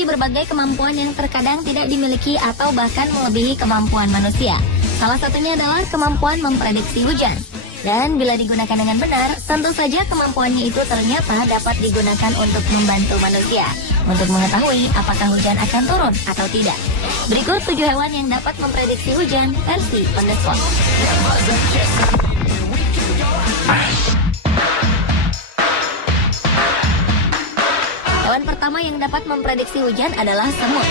memiliki berbagai kemampuan yang terkadang tidak dimiliki atau bahkan melebihi kemampuan manusia. Salah satunya adalah kemampuan memprediksi hujan. Dan bila digunakan dengan benar, tentu saja kemampuannya itu ternyata dapat digunakan untuk membantu manusia untuk mengetahui apakah hujan akan turun atau tidak. Berikut 7 hewan yang dapat memprediksi hujan versi on the spot. Hewan pertama yang dapat memprediksi hujan adalah semut.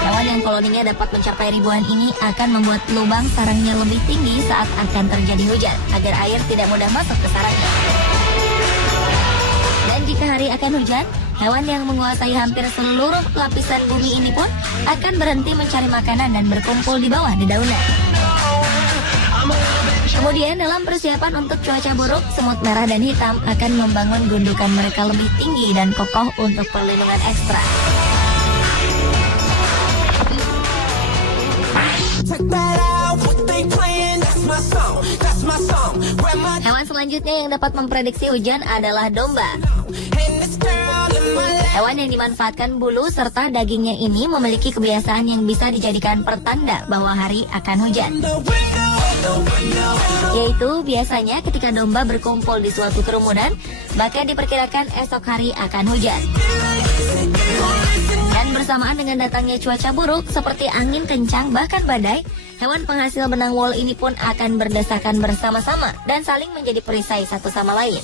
Hewan yang koloninya dapat mencapai ribuan ini akan membuat lubang sarangnya lebih tinggi saat akan terjadi hujan, agar air tidak mudah masuk ke sarangnya. Dan jika hari akan hujan, hewan yang menguasai hampir seluruh lapisan bumi ini pun akan berhenti mencari makanan dan berkumpul di bawah dedaunan. Kemudian dalam persiapan untuk cuaca buruk, semut merah dan hitam akan membangun gundukan mereka lebih tinggi dan kokoh untuk perlindungan ekstra. Hewan selanjutnya yang dapat memprediksi hujan adalah domba. Hewan yang dimanfaatkan bulu serta dagingnya ini memiliki kebiasaan yang bisa dijadikan pertanda bahwa hari akan hujan. Yaitu biasanya ketika domba berkumpul di suatu kerumunan, maka diperkirakan esok hari akan hujan. Dan bersamaan dengan datangnya cuaca buruk seperti angin kencang bahkan badai, hewan penghasil benang wol ini pun akan berdesakan bersama-sama dan saling menjadi perisai satu sama lain.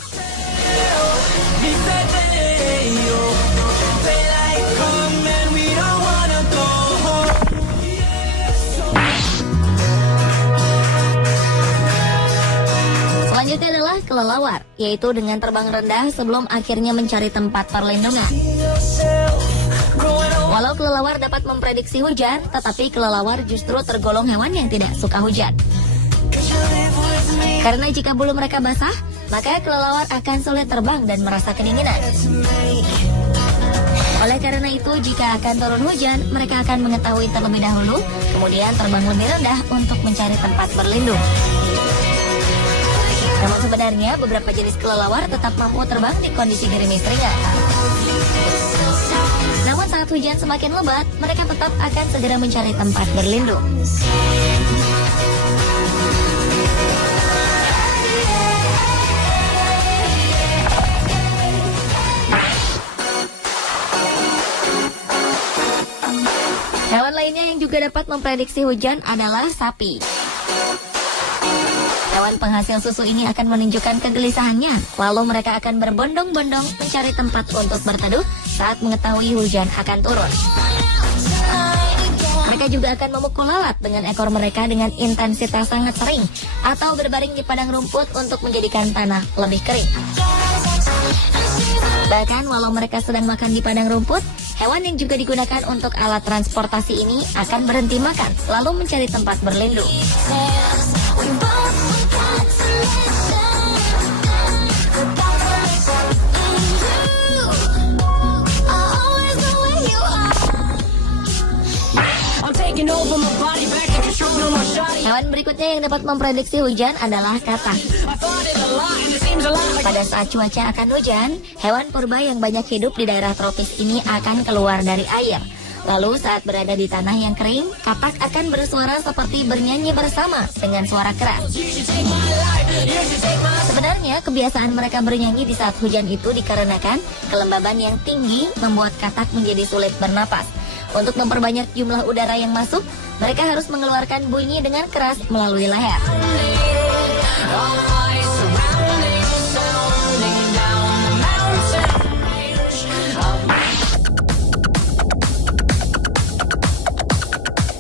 Selanjutnya adalah kelelawar, yaitu dengan terbang rendah sebelum akhirnya mencari tempat perlindungan. Walau kelelawar dapat memprediksi hujan, tetapi kelelawar justru tergolong hewan yang tidak suka hujan. Karena jika bulu mereka basah, maka kelelawar akan sulit terbang dan merasa kedinginan. Oleh karena itu, jika akan turun hujan, mereka akan mengetahui terlebih dahulu, kemudian terbang lebih rendah untuk mencari tempat berlindung. Namun sebenarnya beberapa jenis kelelawar tetap mampu terbang di kondisi gerimis ringan. Namun saat hujan semakin lebat, mereka tetap akan segera mencari tempat berlindung. Hewan lainnya yang juga dapat memprediksi hujan adalah sapi. Hewan penghasil susu ini akan menunjukkan kegelisahannya, lalu mereka akan berbondong-bondong mencari tempat untuk berteduh saat mengetahui hujan akan turun. Mereka juga akan memukul lalat dengan ekor mereka dengan intensitas sangat sering, atau berbaring di padang rumput untuk menjadikan tanah lebih kering. Bahkan walau mereka sedang makan di padang rumput, hewan yang juga digunakan untuk alat transportasi ini akan berhenti makan, lalu mencari tempat berlindung. Hewan berikutnya yang dapat memprediksi hujan adalah katak. Pada saat cuaca akan hujan, hewan purba yang banyak hidup di daerah tropis ini akan keluar dari air. Lalu saat berada di tanah yang kering, katak akan bersuara seperti bernyanyi bersama dengan suara keras. Sebenarnya kebiasaan mereka bernyanyi di saat hujan itu dikarenakan kelembaban yang tinggi membuat katak menjadi sulit bernapas. Untuk memperbanyak jumlah udara yang masuk, mereka harus mengeluarkan bunyi dengan keras melalui leher.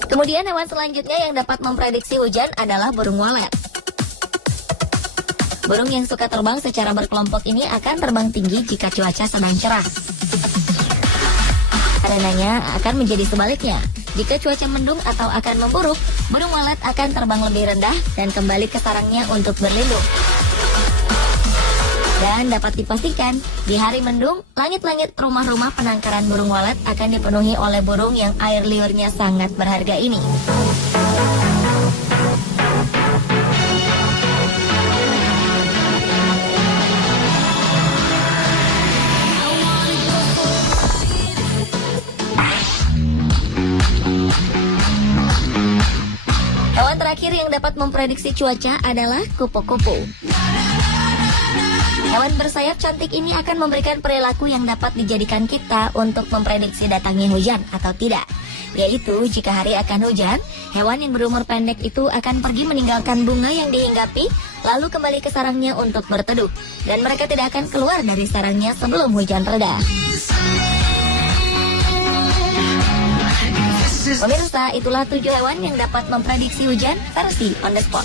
Kemudian hewan selanjutnya yang dapat memprediksi hujan adalah burung walet. Burung yang suka terbang secara berkelompok ini akan terbang tinggi jika cuaca sedang cerah. Karenanya akan menjadi sebaliknya. Jika cuaca mendung atau akan memburuk, burung walet akan terbang lebih rendah dan kembali ke sarangnya untuk berlindung. Dan dapat dipastikan, di hari mendung, langit-langit rumah-rumah penangkaran burung walet akan dipenuhi oleh burung yang air liurnya sangat berharga ini. yang dapat memprediksi cuaca adalah kupu-kupu. Hewan bersayap cantik ini akan memberikan perilaku yang dapat dijadikan kita untuk memprediksi datangnya hujan atau tidak. Yaitu jika hari akan hujan, hewan yang berumur pendek itu akan pergi meninggalkan bunga yang dihinggapi, lalu kembali ke sarangnya untuk berteduh. Dan mereka tidak akan keluar dari sarangnya sebelum hujan reda. Pemirsa, itulah 7 hewan yang dapat memprediksi hujan versi on the spot.